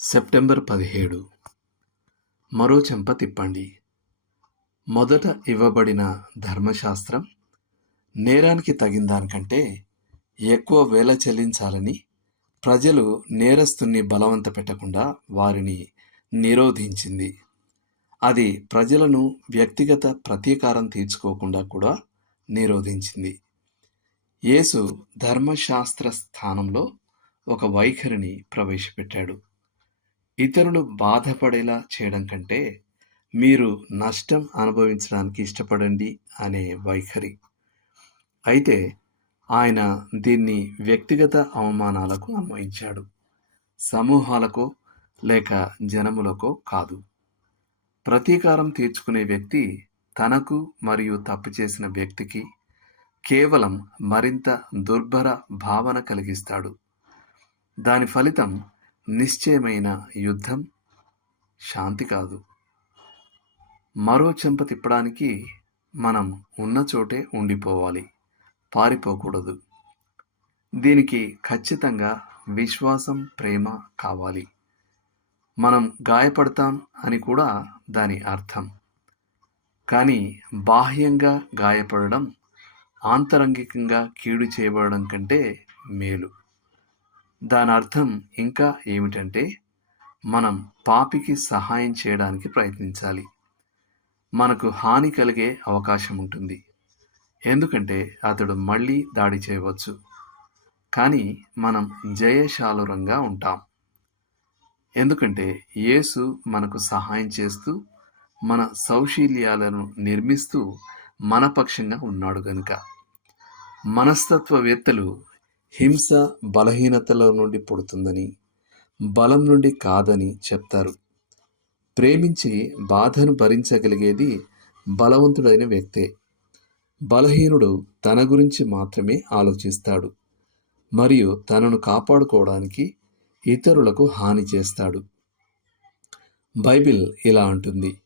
September పదిహేడు. మరో చెంప తిప్పండి. మొదట ఇవ్వబడిన ధర్మశాస్త్రం నేరానికి తగిన దానికంటే ఎక్కువ వేల చెల్లించాలని ప్రజలు నేరస్తుని బలవంత పెట్టకుండా వారిని నిరోధించింది. అది ప్రజలను వ్యక్తిగత ప్రతీకారం తీర్చుకోకుండా కూడా నిరోధించింది. యేసు ధర్మశాస్త్ర స్థానంలో ఒక వైఖరిని ప్రవేశపెట్టాడు. ఇతరులు బాధపడేలా చేయడం కంటే మీరు నష్టం అనుభవించడానికి ఇష్టపడండి అనే వైఖరి. అయితే ఆయన దీన్ని వ్యక్తిగత అవమానాలకు అన్వయించాడు. సమూహాలకో లేక జనములకో కాదు. ప్రతీకారం తీర్చుకునే వ్యక్తి తనకు మరియు తప్పు చేసిన వ్యక్తికి కేవలం మరింత దుర్భర భావన కలిగిస్తాడు. దాని ఫలితం నిశ్చయమైన యుద్ధం శాంతి కాదు. మరో చెంప తిప్పడానికి మనం ఉన్న చోటే ఉండిపోవాలి. పారిపోకూడదు. దీనికి ఖచ్చితంగా విశ్వాసం ప్రేమ కావాలి. మనం గాయపడతాం అని కూడా దాని అర్థం. కానీ బాహ్యంగా గాయపడడం ఆంతరంగికంగా కీడు చేయబడడం కంటే మేలు. దాని అర్థం ఇంకా ఏమిటంటే మనం పాపికి సహాయం చేయడానికి ప్రయత్నించాలి. మనకు హాని కలిగే అవకాశం ఉంటుంది. ఎందుకంటే అతడు మళ్ళీ దాడి చేయవచ్చు. కానీ మనం జయశాలురంగా ఉంటాం. ఎందుకంటే యేసు మనకు సహాయం చేస్తూ మన సౌశీల్యాలను నిర్మిస్తూ మనపక్షంగా ఉన్నాడు గనుక. మనస్తత్వవేత్తలు హింస బలహీనతల నుండి పుడుతుందని బలం నుండి కాదని చెప్తారు. ప్రేమించి బాధను భరించగలిగేది బలవంతుడైన వ్యక్తే. బలహీనుడు తన గురించి మాత్రమే ఆలోచిస్తాడు. మరియు తనను కాపాడుకోవడానికి ఇతరులకు హాని చేస్తాడు. బైబిల్ ఇలా అంటుంది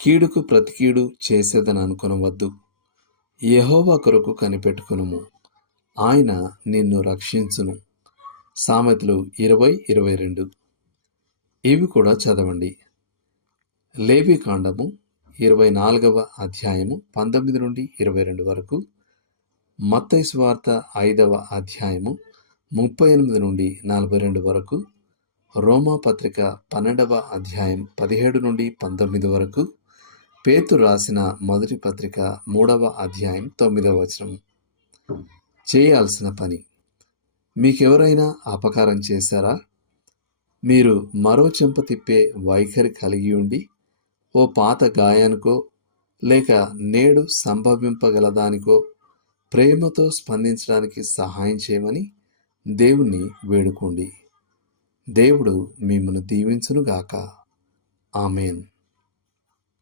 కీడుకు ప్రతికీడు చేసేదని అనుకునవద్దు యహోవా కొరకు కనిపెట్టుకునుము. ఆయన నిన్ను రక్షించును. సామెతలు ఇరవై ఇరవై రెండు. ఇవి కూడా చదవండి. లేవి కాండము ఇరవై నాలుగవ అధ్యాయము పంతొమ్మిది నుండి ఇరవై రెండు వరకు. మత్తై వార్త ఐదవ అధ్యాయము ముప్పై ఎనిమిది నుండి నలభై రెండు వరకు. రోమా పత్రిక పన్నెండవ అధ్యాయం పదిహేడు నుండి పంతొమ్మిది వరకు. పేతు రాసిన మొదటి పత్రిక మూడవ అధ్యాయం తొమ్మిదవ వచనం చేయాల్సిన పని. మీకెవరైనా అపకారం చేశారా? మీరు మరో చెంప తిప్పే వైఖరి కలిగి ఉండి ఓ పాత గాయానికో లేక నేడు సంభవింపగలదానికో ప్రేమతో స్పందించడానికి సహాయం చేయమని దేవుణ్ణి వేడుకోండి. దేవుడు మిమ్మల్ని దీవించునుగాక. ఆమెన్.